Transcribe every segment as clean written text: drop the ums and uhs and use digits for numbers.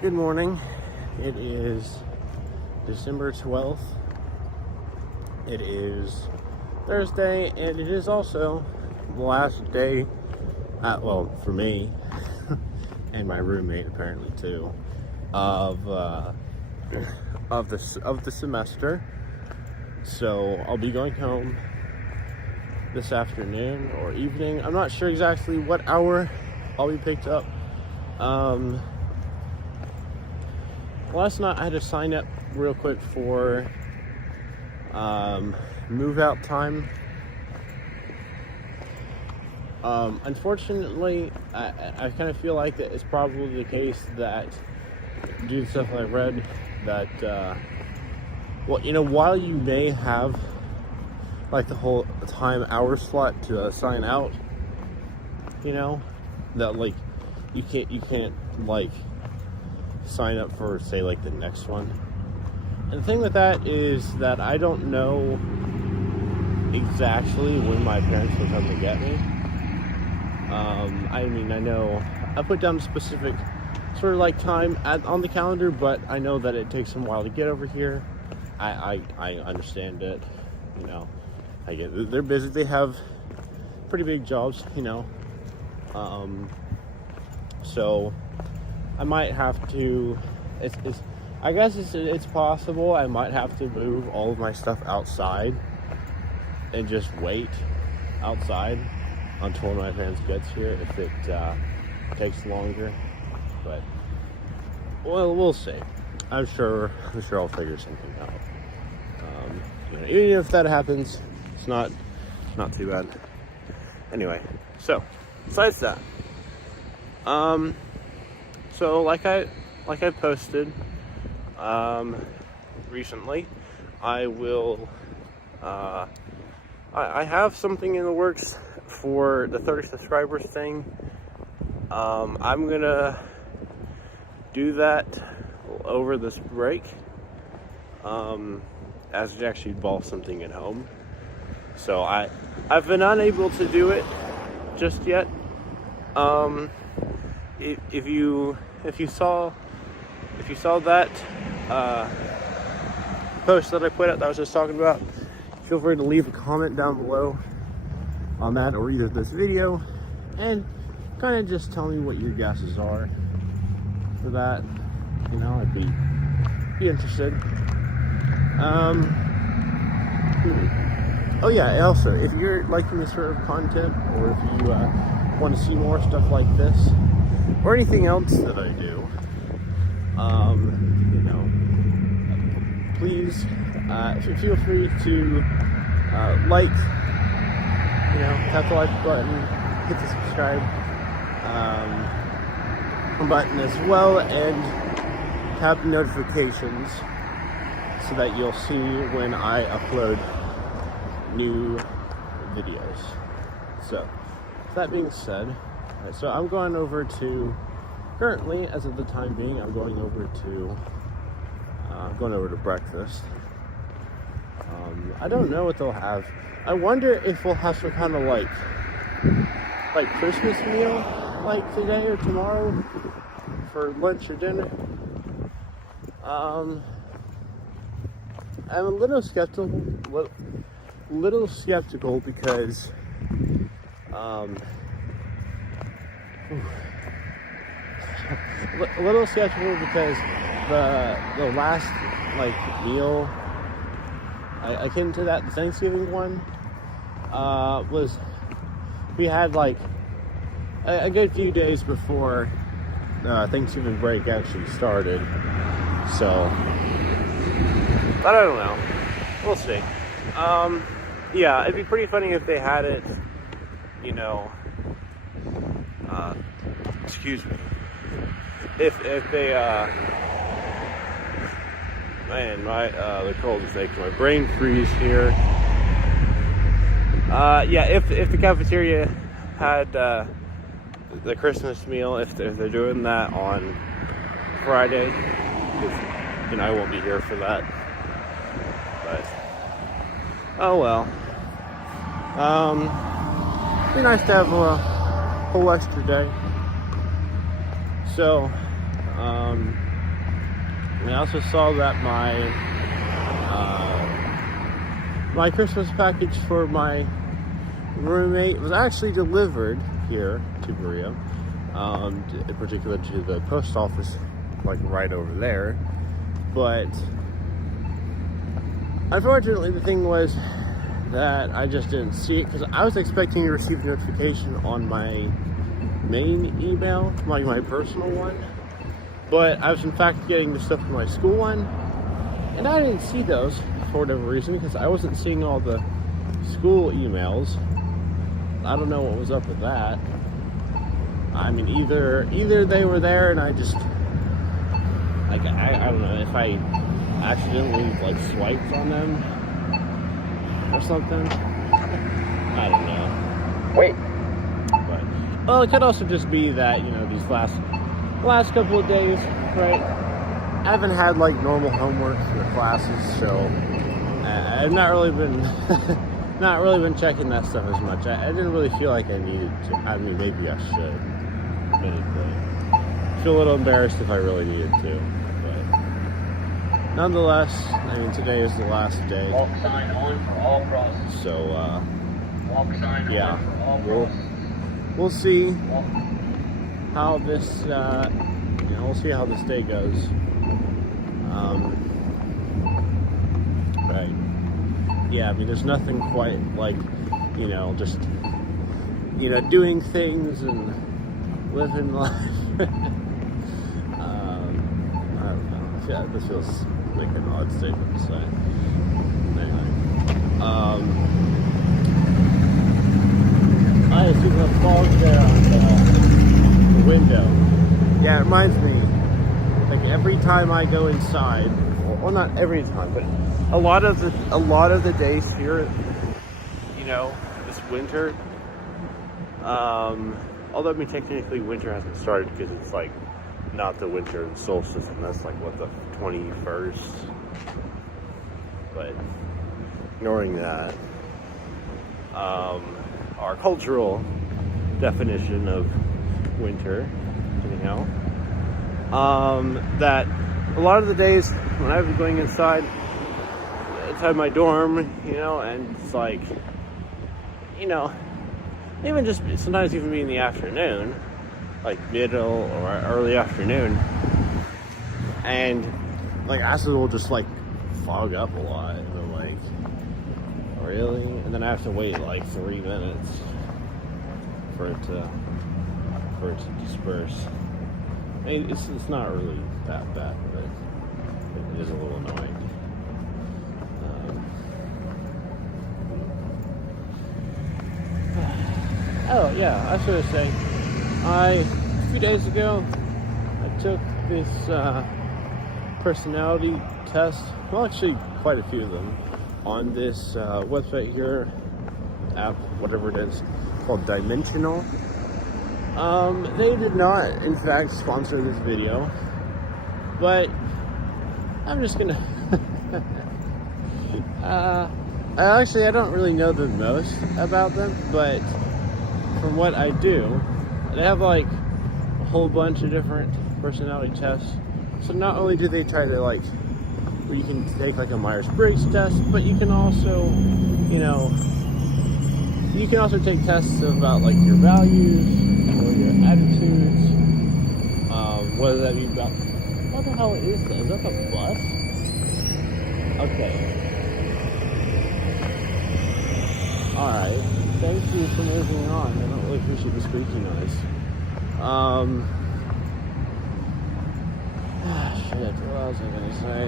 Good morning. It is December 12th. It is Thursday, and it is also the last day, well, for me, and my roommate apparently too, of the semester. So I'll be going home this afternoon or evening. I'm not sure exactly what hour I'll be picked up. Last night I had to sign up real quick for move out time. Unfortunately, I kind of feel like that it's probably the case that due to stuff I read that while you may have like the whole time hour slot to sign out, that like you can't like sign up for, say, like the next one. And the thing with that is that I don't know exactly when my parents will come to get me. I know I put down a specific sort of like time on the calendar, but I know that it takes them a while to get over here. I understand it. I get it. They're busy. They have pretty big jobs, so I might have to, I guess it's possible I might have to move all of my stuff outside and just wait outside until my parents gets here if it takes longer. But, well, we'll see. I'm sure I'll figure something out. Even if that happens, it's not too bad. Anyway, so, besides that, so like I posted recently, I will I have something in the works for the 30 subscribers thing. I'm gonna do that over this break, as it actually involves something at home. So I've been unable to do it just yet. If you saw that post that I put out that I was just talking about, feel free to leave a comment down below on that or either this video, and kind of just tell me what your guesses are for that. I'd be interested. Oh yeah, also, if you're liking this sort of content, or if you want to see more stuff like this or anything else that I do, please feel free to like, tap the like button, hit the subscribe button as well, and tap notifications so that you'll see when I upload new videos. So, with that being said, so I'm going over to, currently, as of the time being, I'm going over to breakfast. I don't know what they'll have. I wonder if we'll have some kind of like Christmas meal, like today or tomorrow, for lunch or dinner. I'm a little skeptical because the last meal I came to, that Thanksgiving one, was, we had a good few days before Thanksgiving break actually started. So, but I don't know. We'll see. Yeah, it'd be pretty funny if they had it, excuse me. If they, man, the cold is making my brain freeze here. Yeah, if the cafeteria had, the Christmas meal, if they're doing that on Friday, because, I won't be here for that. But, oh well. It'd be nice to have a whole extra day. So, And I also saw that my Christmas package for my roommate was actually delivered here to Berea, in particular to the post office, like right over there. But unfortunately, the thing was that I just didn't see it because I was expecting to receive a notification on my main email, like my personal one. But I was in fact getting the stuff from my school one, and I didn't see those for whatever reason because I wasn't seeing all the school emails. I don't know what was up with that. I mean, either they were there and I just, like, I don't know if I accidentally, like, swiped on them or something. I don't know. Wait. But, well, it could also just be that, you know, these last couple of days, right? I haven't had, like, normal homework for classes, so I've not really been checking that stuff as much. I didn't really feel like I needed to. I mean, maybe I should. Admittedly. I feel a little embarrassed if I really needed to. But nonetheless, I mean, today is the last day. Walk sign on for all crosses. So, Walk sign yeah, on for all crosses. we'll see Walk. how this, we'll see how this day goes. Right. Yeah, I mean, there's nothing quite like, just, doing things and living life. I don't know. Yeah, this feels like an odd statement to say. Anyway. I see the fog there on the window. Yeah, it reminds me, like every time I go inside, well, not every time, but a lot of the days here, this winter, although I mean technically winter hasn't started because it's like not the winter solstice, and that's like what, the 21st. But ignoring that, our cultural definition of winter, anyhow, that a lot of the days when I was going inside my dorm, and it's like, even just sometimes even be in the afternoon, like middle or early afternoon, and like acid will just like fog up a lot, and I'm like, really? And then I have to wait like 3 minutes for it to disperse. I mean, it's not really that bad, but it is a little annoying. Oh yeah, I was going to say, a few days ago, I took this personality test, well actually quite a few of them, on this website here, app, whatever it is, called Dimensional. They did not, in fact, sponsor this video, but I'm just gonna, actually I don't really know the most about them, but from what I do, they have like a whole bunch of different personality tests. So not only do they try to like, where you can take like a Myers-Briggs test, but you can also, take tests about like your values or your attitudes, whether that be about, what the hell is that? Is that a bus? Okay. Alright. Thank you for moving on. I don't really appreciate the squeaky noise. Shit, what else was I gonna say?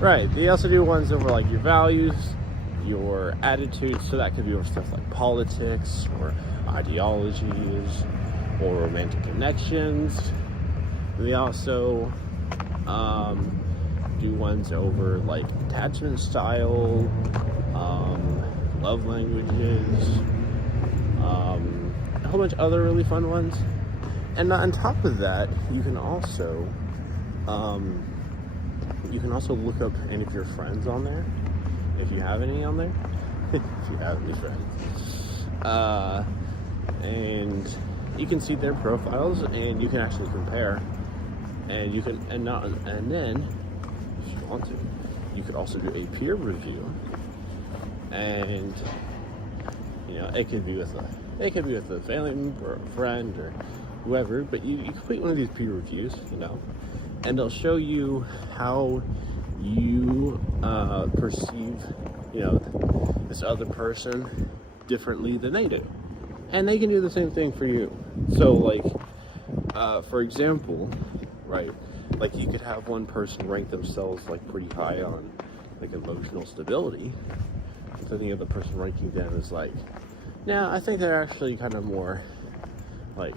Right, they also do ones over like your values, your attitudes, so that could be over stuff like politics, or ideologies, or romantic connections. They also, do ones over like attachment style, love languages, a whole bunch of other really fun ones. And on top of that, you can also look up any of your friends on there, if you have any on there, if you have any friends, and you can see their profiles and you can actually compare, and you can and then if you want to, you could also do a peer review, and it could be with a family member or a friend or whoever, but you complete one of these peer reviews, and they'll show you how you perceive this other person differently than they do, and they can do the same thing for you. So like for example, right, like you could have one person rank themselves like pretty high on like emotional stability, so the other person ranking them is like, now I think they're actually kind of more like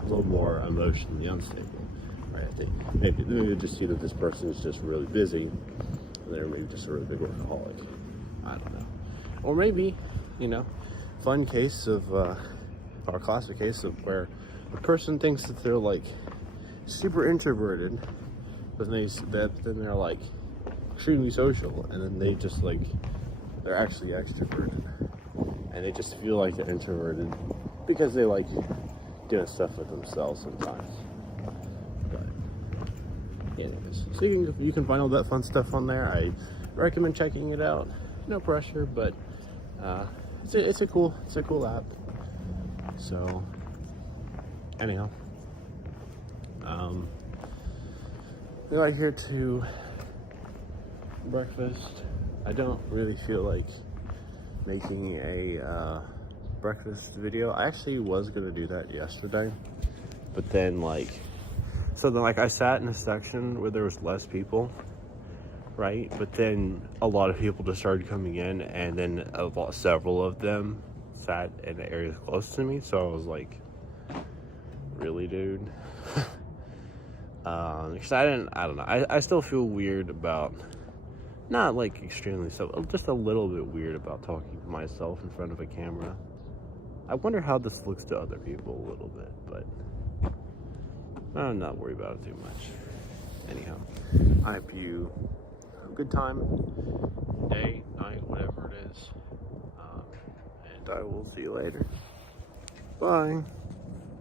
a little more emotionally unstable, right? I think maybe just see that this person is just really busy, and they're maybe just a really big workaholic. I don't know. Or maybe, fun case of or classic case of where a person thinks that they're like super introverted, but then they're like extremely social, and then they just like they're actually extroverted, and they just feel like they're introverted because they like doing stuff with themselves sometimes. But anyways, so you can find all that fun stuff on there. I recommend checking it out. No pressure, but it's a cool app. So anyhow, we got here to breakfast. I don't really feel like making a breakfast video. I actually was gonna do that yesterday, but then I sat in a section where there was less people, right? But then a lot of people just started coming in, and then several of them sat in the areas close to me. So I was like, really, dude? Because I don't know. I still feel weird about, not like extremely so, just a little bit weird about talking to myself in front of a camera. I wonder how this looks to other people a little bit, but I'm not worried about it too much. Anyhow, I hope you have a good time, day, night, whatever it is, and I will see you later. Bye.